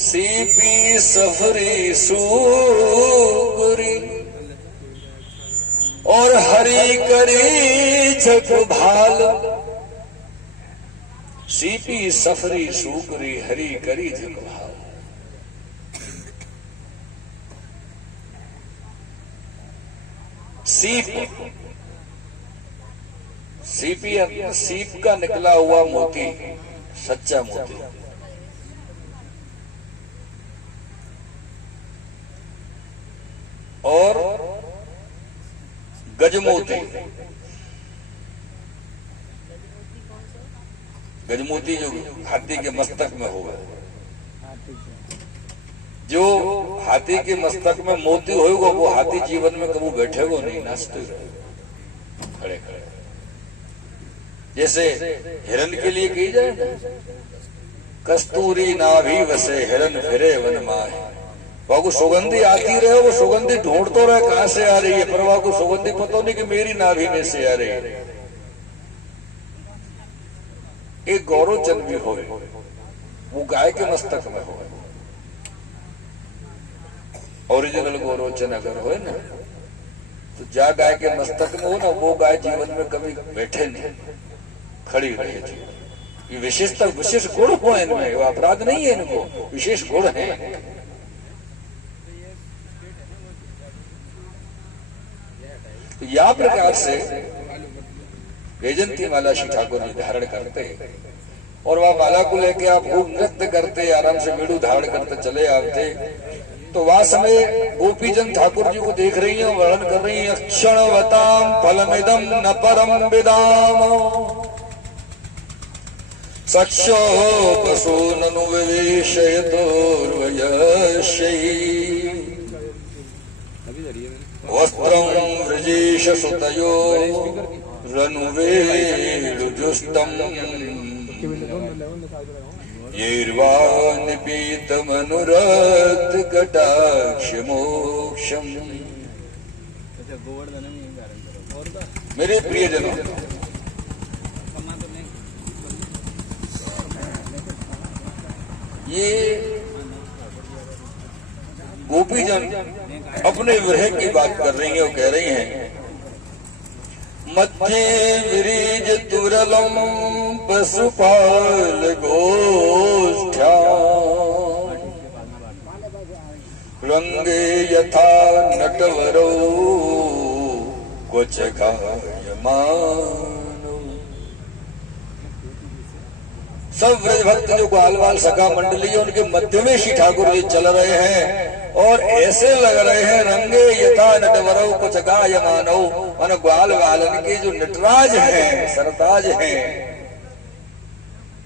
CP सफरी सूरी और हरी करी झक भाल। सीपी सफरी सूकरी हरी करी झक भाल। सीप, सीपी सीप का निकला हुआ मोती, सच्चा मोती। और गजमोती, गजमोती जो हाथी के मस्तक में होगा। जो हाथी के मस्तक में मोती होगा वो हाथी जीवन में कभी बैठेगा नहीं, नाचते रहे खड़े खड़े। जैसे हिरन के लिए कही जाए ना, कस्तूरी नाभि वसे हिरन फिरे वन माहे। वह को सुगंधी आती रहे, वो सुगंधी ढूंढतो रहे कहां से आ रही है, पर वह को सुगंधी पता नहीं कि मेरी नाभि में से आ रही है। एक गौरवचन भी हो, वो गाय के मस्तक में हो। ओरिजिनल गौरवचन अगर हो ना, तो जा गाय के मस्तक में हो ना, वो गाय जीवन में कभी बैठे नहीं, खड़ी रहे थी। ये विशेषता, विशेष गुण हो इनमें, वो अपराध नहीं है, इनको विशेष गुण है। तो या प्रकार से वैजंती माला श्री ठाकुर जी धारण करते और वह माला को लेके आप खूब नृत्य करते, आराम से वीड़ू धारण करते चले आते। तो वह समय गोपीजन ठाकुर जी को देख रही है, वर्णन कर रही है, क्षणवताम फलमिदम न परम विदाम सक्षो पशु ननु विवेशयतोर्वयश्यैः वस्त्रं व्रजेश सुतयो रनुवेलुजुष्टम् येर्वानिपीतमनुरक्त कटाक्ष मोक्षम। मेरे प्रियजनों, ये गोपीजन अपने विरह की बात कर रही है और कह रही हैं, मध्ये विरीज तुरलम पशुपाल गोष्ठ्या रंगे यथा नटवरो क्वच गायमानो। सब व्रज भक्त जो ग्वालवाल सखा मंडली है, उनके मध्य में श्री ठाकुर जी चल रहे हैं और ऐसे लग रहे हैं रंगे यथा नटवरो कुछ गायमानो। मान ग्वाल वालन के जो नटराज हैं, सरताज हैं,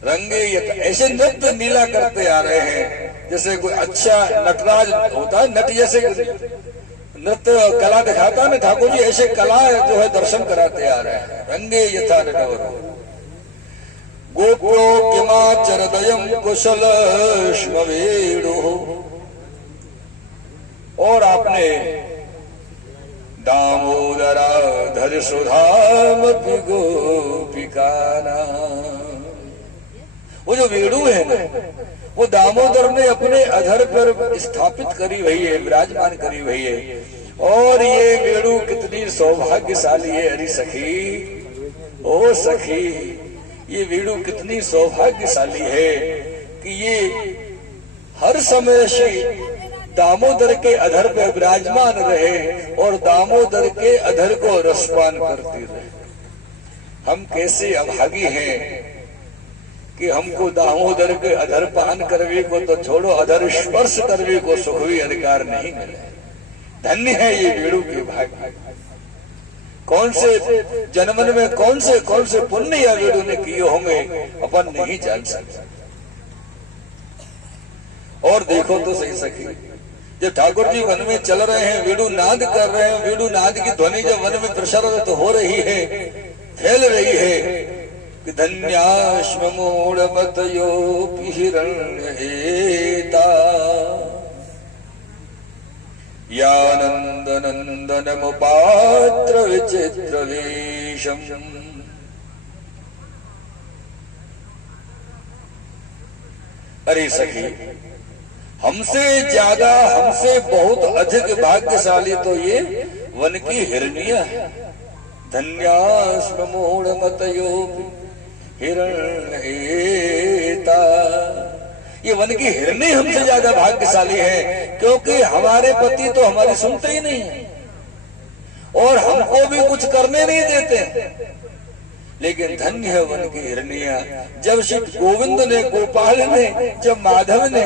रंगे यथा ऐसे नृत्य लीला करते आ रहे हैं जैसे कोई अच्छा नटराज होता है। नट जैसे नृत्य कला दिखाता है ना, ठाकुर जी ऐसे कला जो है दर्शन कराते आ रहे हैं। रंगे यथा नटवरो गोप्यो किमाचरदयं कुशल श्मवेणु। और आपने दामोदराधर सुधामपि गोपिकाना, वो जो वेणु है ना, वो दामोदर ने अपने अधर पर स्थापित करी हुई है, विराजमान करी हुई है। और ये वेणु कितनी सौभाग्यशाली है। अरे सखी, ओ सखी, ये वेणु कितनी सौभाग्यशाली है कि ये हर समय श्री दामोदर के अधर पे विराजमान रहे और दामोदर के अधर को रसपान करती रहे। हम कैसे अभागी हैं कि हमको दामोदर के अधर पान करवे को तो छोड़ो, अधर स्पर्श करवे को सुख भी अधिकार नहीं मिले। धन्य है ये वेणु के भाग्य। कौन से जन्मन में कौन से पुण्य या वेणु ने किए होंगे अपन नहीं जान सकते। और देखो तो सही सखी, जब ठाकुर जी वन में चल रहे हैं, वेणु नाद कर रहे हैं, वेणु नाद की ध्वनि जब वन में प्रसारित हो रही है, फैल रही है कि धन्याश्म मूढ़मतयोऽपि हिरण्यहेता यानंद नंदनमुपात्र विचित्र वेशम। अरे सखी, हमसे ज्यादा, हमसे बहुत अधिक भाग्यशाली तो ये वन की हिरनिया है। धन्यास्म मूढ़मतयो हिरण्येता। ये वन की हिरनी हमसे ज्यादा भाग्यशाली है, क्योंकि हमारे पति तो हमारी सुनते ही नहीं है और हमको भी कुछ करने नहीं देते। लेकिन धन्य है वन की हिरनिया। जब श्री गोविंद ने, गोपाल ने, जब माधव ने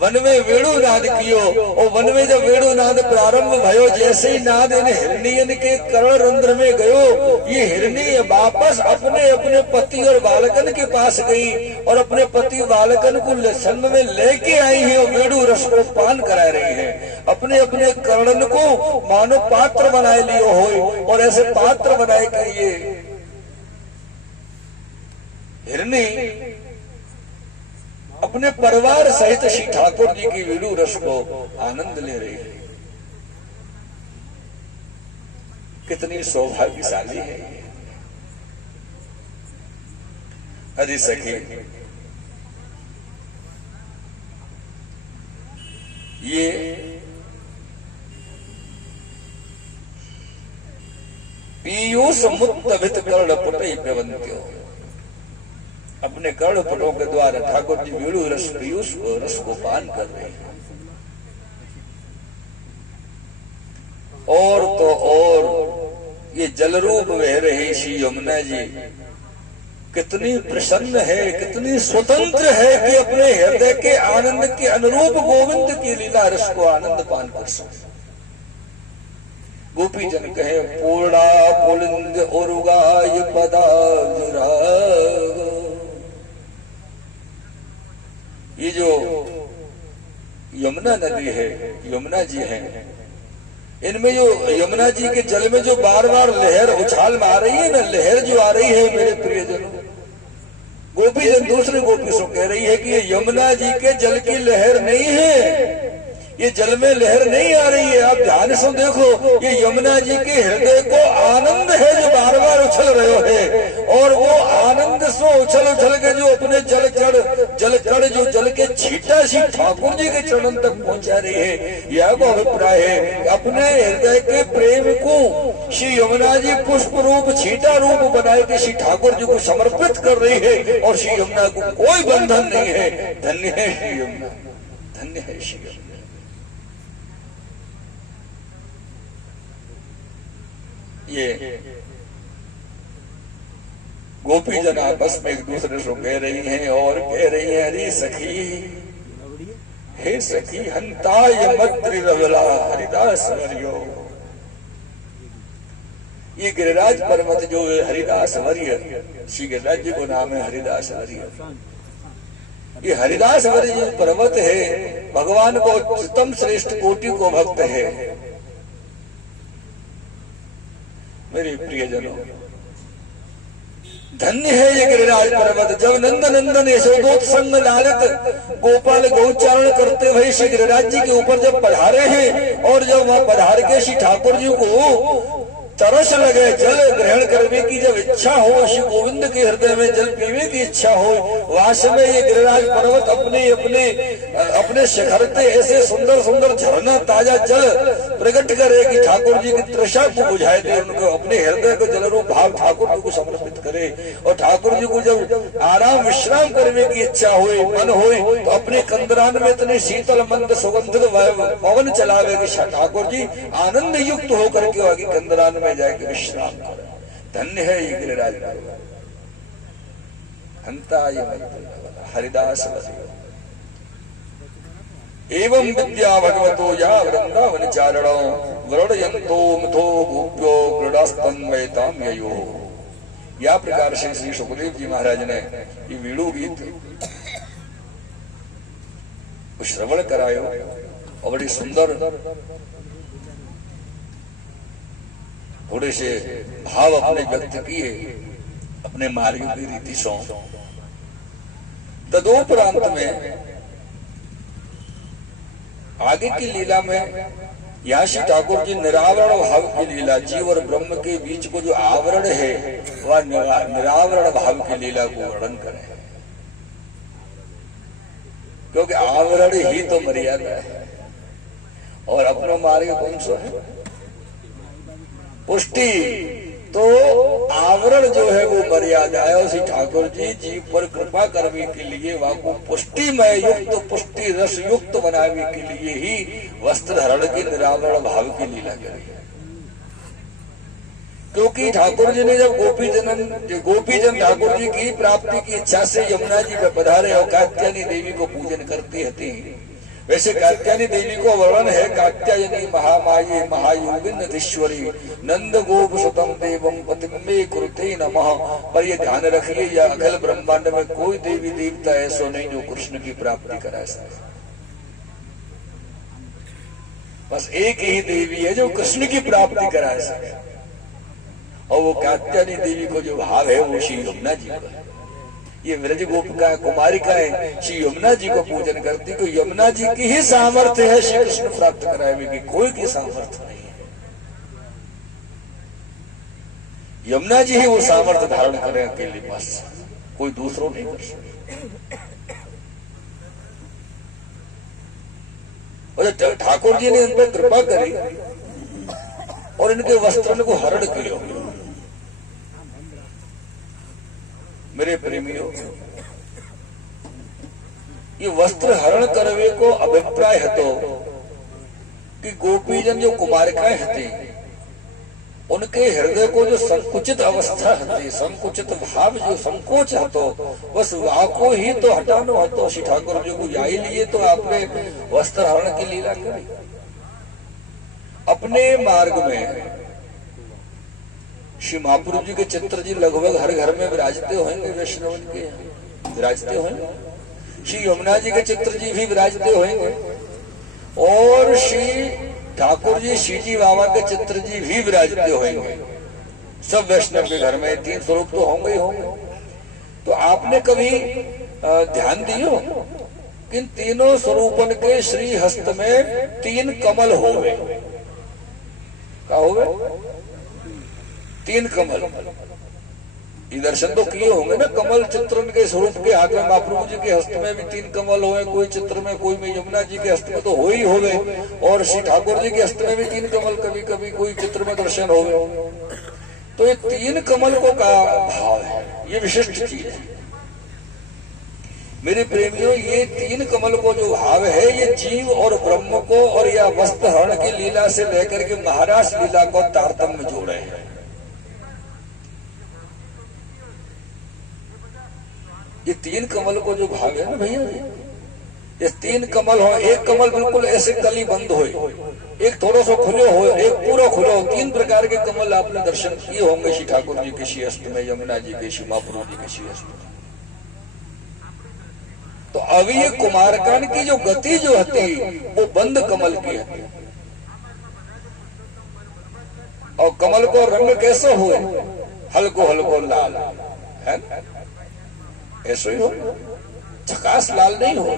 वन में वेणुनाद कियो और वन में जब वेणुनाद प्रारंभ भयो, जैसे ही नाद इन हिरनियन के कर्ण रंध्र में गयो, ये हिरनी वापस अपने अपने पति और बालकन के पास गई और अपने पति बालकन को संग में लेके आई है और वेणु रस को पान करा रही है। अपने अपने कर्णन को मानो पात्र बनाए लियो हो, और ऐसे पात्र बनाए कि ये हिरनी अपने परिवार सहित श्री ठाकुर जी की वेणु रस को आनंद ले रही है। कितनी सौभाग्यशाली है हरि सखी। ये पीयूष मुक्त कर्ण पुटई प्रबंध्यो। अपने कर्णपटों के द्वारा ठाकुर जी वेणु रस पीयूष रस को पान कर रहे हैं। और तो और ये जलरूप बह रही श्री यमुना जी कितनी प्रसन्न है, कितनी स्वतंत्र है कि अपने हृदय के आनंद के अनुरूप गोविंद की लीला रस को आनंद पान कर सकते। गोपी जन कहे पूर्णा पुलिंद उरुगाय पदाजुराग। ये जो यमुना नदी है, यमुना जी है, इनमें जो यमुना जी के जल में जो बार बार लहर उछाल मार रही है ना, लहर जो आ रही है मेरे प्रियजनों, गोपी जन दूसरे गोपी से कह रही है कि ये यमुना जी के जल की लहर नहीं है, ये जल में लहर नहीं आ रही है। आप ध्यान से देखो, ये यमुना जी के हृदय को आनंद है जो बार बार उछल रहे है, और वो आनंद से उछल उछल के जो अपने जल कण जो जल के छीटा सी ठाकुर जी के चरण तक पहुंचा रही है। यह वो अभिप्राय है, अपने हृदय के प्रेम को श्री यमुना जी पुष्प रूप छीटा रूप बनाए के श्री ठाकुर जी को समर्पित कर रही है, और श्री यमुना को कोई बंधन नहीं है। धन्य है श्री यमुना, धन्य है श्री यमुना। ये गोपी जन आपस में एक दूसरे से कह रही हैं और कह रही हैं, अरे सखी, हे सखी हंताय मद्रि रवला हरिदास वर्यो। ये गिरिराज पर्वत जो हरिदास वर्य, श्री गिरिराज जी को नाम है हरिदास वर्य। ये हरिदास वर्य जो पर्वत है, भगवान को उत्तम श्रेष्ठ कोटि को भक्त है। मेरे प्रियजनों, धन्य है ये गिरिराज पर्वत। जब नंद नंदन यशोदोत्संग लालित गोपाल गौचारण करते हुए श्री गिरिराज जी के ऊपर जब पधारे हैं, और जब वहां पधार के श्री ठाकुर जी को तरस लगे, जल ग्रहण करने की जब इच्छा हो, श्री गोविंद के हृदय में जल पीने की इच्छा हो, वास्तव में ये गिरिराज पर्वत अपने अपने अपने शिखरते ऐसे सुंदर सुंदर झरना ताजा जल प्रकट करे कि ठाकुर जी की तृषा को बुझाए दे, उनको अपने हृदय को जल रूप भाव ठाकुर जी को समर्पित करे। और ठाकुर जी को जब आराम विश्राम करने की इच्छा हो, मन हो, तो अपने कंदरान में इतने शीतल मंद सुगंधित पवन चलावे कि ठाकुर जी आनंद युक्त होकर के आगे कंदरान में जाके विश्राम करें। धन्य है ये गिरिराज पर्वत। हंताय हरिदास वर्यो। एवं विद्या भगवतो या वृंदावन चारणो वृणयंतो मथो भूप्यो क्रीडास्तन्वयताम ययो। या प्रकार से श्री सुखदेव जी महाराज ने ये वीणु गीत श्रवण करायो और बड़ी सुंदर थोड़े से भाव अपने व्यक्त किए अपने मार्ग की रीति सो। तदोपरांत में आगे की लीला में यहाँ श्री ठाकुर जी निरावरण भाव की लीला, जीव और ब्रह्म के बीच को जो आवरण है वह निरावरण भाव की लीला को वर्णन करें। क्योंकि आवरण ही तो मर्यादा है और अपनो मार्ग कौन सो है? पुष्टि। तो आवरण जो है वो मर्यादा है। और श्री ठाकुर जी जीव पर कृपा करने के लिए वाको पुष्टिमय युक्त पुष्टि रस युक्त बनाने के लिए ही वस्त्र धारण के निरावरण भाव की लीला करी। क्योंकि ठाकुर जी ने जब गोपीजन ठाकुर जी की प्राप्ति की इच्छा से यमुना जी पे पधारे और कात्यायनी देवी को पूजन करती हती। वैसे कात्यायनी देवी को वर्णन है, कात्यायनी महामाये महायोगिन्नधीश्वरी नंद गोप सुतम देवम पतिमे कुरुते नमः। पर ये ध्यान रखिए, यह अखिल ब्रह्मांड में कोई देवी देवता ऐसा नहीं जो कृष्ण की प्राप्ति करा सके। बस एक ही देवी है जो कृष्ण की प्राप्ति करा सके, और वो कात्यायनी देवी को जो भाव है वो श्री यमुना जी का है। ये व्रज गोपिका कुमारिकाएं श्री यमुना जी को पूजन करती, तो यमुना जी की ही सामर्थ्य है श्री कृष्ण प्राप्त करावे, कोई की सामर्थ्य नहीं है। यमुना जी ही वो सामर्थ्य धारण करे अकेले, बस कोई दूसरों नहीं कर सकता। और ठाकुर जी ने इन पर कृपा करी और इनके वस्त्र को हरण किया। मेरे प्रेमियों, ये वस्त्र हरण करवे को अभिप्राय है तो कि गोपीजन जो कुमारिकाएं हती उनके हृदय को जो संकुचित अवस्था हती, संकुचित भाव जो संकोच हतो, बस वाको ही तो हटानो हतो। श्री ठाकुर जी को याई लिए तो आपने वस्त्र हरण की लीला करी। अपने मार्ग में श्री महाप्रभु जी के चित्र जी लगभग हर घर में विराजते होंगे, वैष्णव के विराजते होंगे। श्री यमुना जी के चित्र जी भी विराजते होंगे और श्री ठाकुर जी श्री जी बाबा के चित्र जी भी विराजते होंगे। सब वैष्णव के घर में तीन स्वरूप तो होंगे ही होंगे। तो आपने कभी ध्यान दियो कि इन तीनों स्वरूपन के श्री हस्त में तीन कमल होवे। क्या होवे? तीन कमल। ये दर्शन तो किए होंगे ना, कमल चित्र के स्वरूप के हाथ में। महाप्रभु जी के हस्त में भी तीन कमल हुए, कोई चित्र में, कोई में। यमुना जी के हस्त में तो हो ही होवे, और श्री ठाकुर जी के हस्त में भी तीन कमल कभी कभी कोई चित्र में दर्शन होवे। तो ये तीन कमल को का भाव है, ये विशिष्ट चीज है। मेरे प्रेमियों, ये तीन कमल को जो भाव है, ये जीव और ब्रह्म को और या वस्त्र हरण की लीला से लेकर के महाराज लीला को तारतम्य जोड़े हैं। ये तीन कमल को जो भाव है ना भैया, ये तीन कमल हो। एक कमल बिल्कुल ऐसे कली बंद हो, एक थोड़ा सा खुले हो, एक पूरा खुले हो। तीन प्रकार के कमल आपने दर्शन किए होंगे श्री ठाकुर जी के श्री हस्त में, यमुना जी के, श्री महाप्रभु जी के श्री हस्त में। तो अभी ये कुमारकान की जो गति जो हती वो बंद कमल की है। और कमल को रंग कैसे हुए? हल्को हल्को लाल है, ऐसे ही हो, झकास लाल नहीं हो,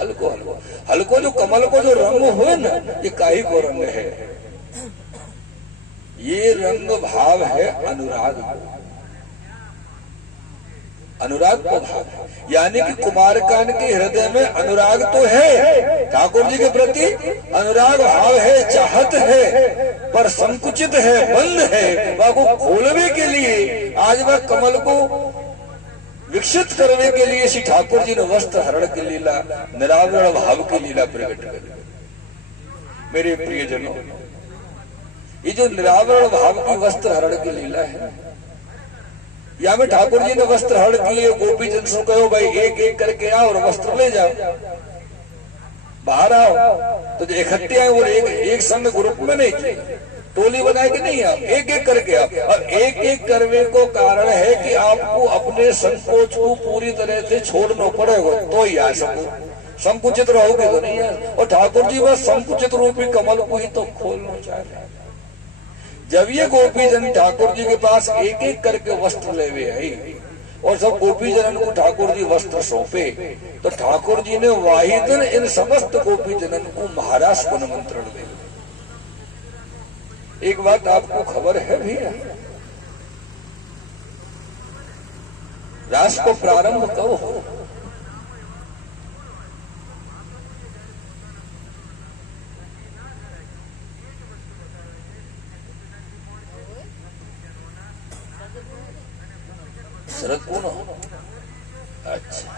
हल्को हल्को। हल्को जो कमल को जो रंग हुए ना, ये काहे को रंग है? ये रंग भाव है अनुराग। अनुराग का भाव है, यानी कि कुमारकान के हृदय में अनुराग तो है, ठाकुर जी के प्रति अनुराग भाव है, चाहत है, पर संकुचित है, बंद है। वह को खोलने के लिए, आज वह कमल को विकसित करने के लिए श्री ठाकुर जी ने वस्त्र हरण की लीला, निरावरण भाव की लीला प्रकट कर। मेरे प्रियजनों, ये जो निरावरण भाव की वस्त्र हरण की लीला है, या में ठाकुर जी ने वस्त्र हरण किए, गोपी जन से कहो भाई एक एक करके आओ और वस्त्र ले जाओ, बाहर आओ। तो इकट्ठे आए और एक संग ग्रुप में नहीं, टोली बनाए कि नहीं, आप एक एक करके आप। और एक एक करने को कारण है कि आपको अपने संकोच को पूरी तरह से छोड़ना पड़ेगा, तो ही आ सको। संकुचित रहोगे तो नहीं यार। और ठाकुर जी बस संकुचित रूपी कमल को ही तो खोलना चाह रहे। जब ये गोपीजन ठाकुर जी के पास एक एक करके वस्त्र लेवे आई और सब गोपीजनन को ठाकुर जी वस्त्र सौंपे, तो ठाकुर जी ने वाहिदन इन समस्त गोपीजनन को महाराज को निमंत्रण दे। एक बात आपको खबर है भैया, रास को प्रारंभ कब हो? दशरथ कौन हो? अच्छा,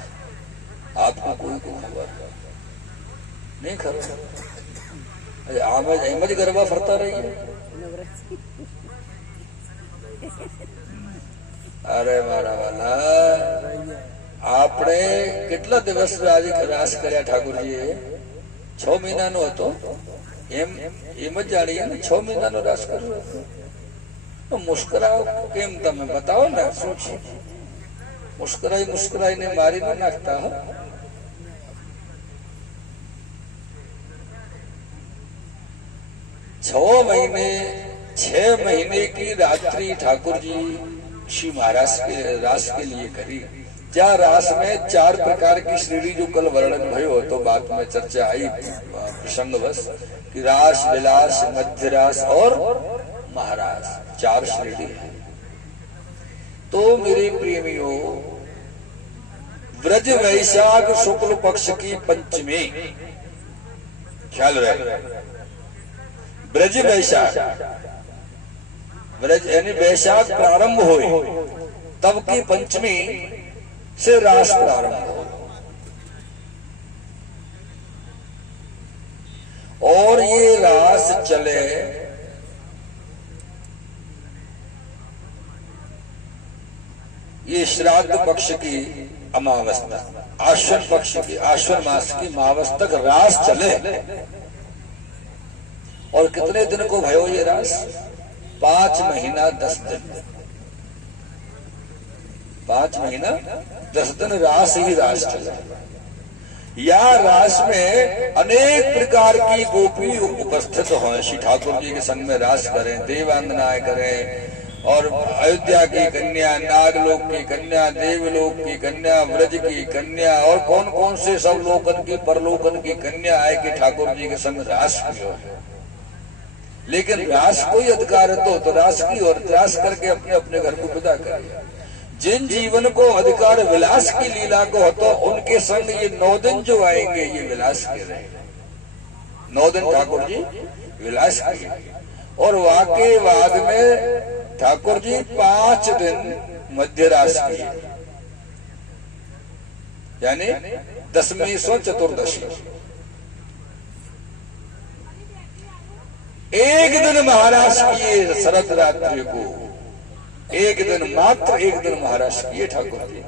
आपको कोई को खबर नहीं? खबर आमज अहमद गरबा फरता रही है। अरे मारा वाला, આપણે કેટલા દિવસ રાસ કર્યા ઠાકોરજીએ? 6 મહિનાનો હતો એમ જ જાણીએ ને, 6 મહિનાનો રાસ કર્યો હતો. તો મુસ્કરાવ કેમ? તમે બતાવો ને શું છે? મુસ્કરાઈને મારી ન નાખતા. 6 महीने की रात्रि ठाकुर जी श्री महाराज के रास के लिए करी. जहाँ रास में 4 प्रकार की श्रेणी जो कल वर्णन भयो तो बात में चर्चा आई प्रसंगवश कि रास, विलास, मध्य रास और महारास 4 श्रेणी है. तो मेरे प्रेमियों, व्रज वैशाख शुक्ल पक्ष की पंचमी, ख्याल रहे, ब्रज वैशाख, ब्रज यानी वैशाख प्रारंभ हो तब की पंचमी से रास प्रारंभ हो. और ये रास चले ये श्राद्ध पक्ष की अमावस्या, आश्विन पक्ष की, आश्विन मास की अमावस तक रास चले. और कितने दिन को भयो ये रास? 5 महीना 10 दिन. 5 महीना 10 दिन रास ही रास चले. या रास में अनेक प्रकार की गोपी उपस्थित हो. श्री ठाकुर जी के संग में रास करें, देवांगनाएं करें, और अयोध्या की कन्या, नागलोक की कन्या, देवलोक की कन्या, व्रज की कन्या, और कौन कौन से सब लोकन की, परलोकन की कन्या आए कि ठाकुर जी के संग रास किया है. लेकिन रास कोई अधिकार तो रास की और रास करके अपने अपने घर को विदा करे. जिन जीवन को अधिकार विलास की लीला को हो तो उनके संग ये 9 दिन जो आएंगे ये विलास के रहे. 9 दिन ठाकुर जी विलास किए. और वाके बाद में ठाकुर जी 5 दिन मध्य रास किए, यानी दशमी सो चतुर्दशी. 1 दिन महाराज किए शरद रात्रि को, 1 दिन मात्र, 1 दिन महाराज किए ठाकुर जी.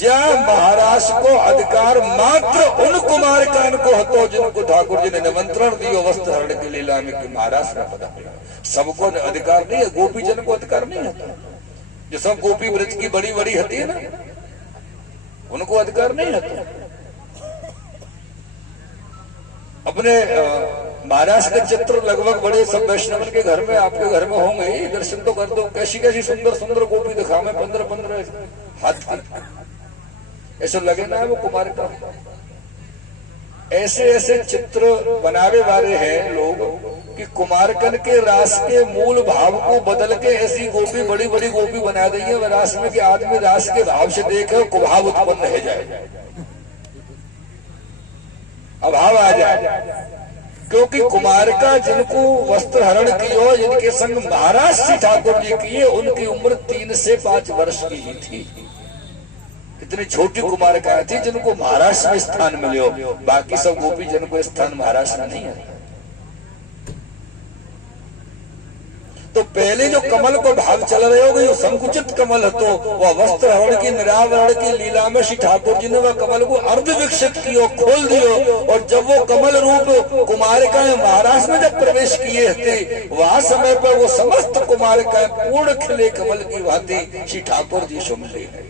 जहाँ महाराज को अधिकार मात्र उन कुमार कान को हतो जिनको ठाकुर जी ने निमंत्रण दियो वस्त्र हरण की लीला में कि महाराज का पता. सबको अधिकार नहीं है, गोपी जन को अधिकार नहीं होता. जो सब गोपी ब्रज की बड़ी बड़ी हती है ना, उनको अधिकार नहीं होता. अपने महाराज के चित्र लगभग बड़े सब वैष्णव के घर में, आपके घर में होंगे, दर्शन तो कर दो. कैसी कैसी सुंदर सुंदर गोपी दिखा में 15-15 हाथ की, ऐसा लगे ना वो कुमार का. ऐसे ऐसे चित्र बनावे वाले हैं लोग कि कुमारकन के रास के मूल भाव को बदल के ऐसी गोपी, बड़ी बड़ी गोपी बना दी है रास में कि आदमी रास के भाव से देखे कुभाव उत्पन्न रह जाए, अभाव आ जाए. क्योंकि कुमार का जिनको वस्त्र हरण किया, जिनके संग महाराज श्री ठाकुर जी किए, उनकी उम्र 3 से 5 वर्ष की ही थी. इतनी छोटी कुमार का थी जिनको महाराष्ट्र में स्थान मिले. बाकी सब गोपी जन को स्थान महाराष्ट्र में नहीं है. तो पहले जो कमल को भाव चल रहे हो जो संकुचित कमल तो वह वस्त्र हरण की, निरावरण की लीला में श्री ठाकुर जी ने वह कमल को अर्ध विकसित किया, खोल दियो. और जब वो कमल रूप कुमारिकाएं महाराष्ट्र में जब प्रवेश किए थे, वह समय पर वो समस्त कुमारिकाएं पूर्ण खिले कमल की भांति श्री ठाकुर जी सुमिली है.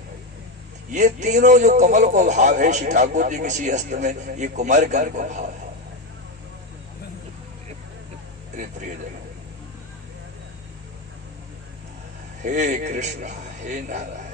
ये तीनों जो कमल को भाव है श्री ठाकुर जी के श्री हस्त में, ये कुमारिका को भाव है. प्रियजन, हे कृष्ण, हे नारायण.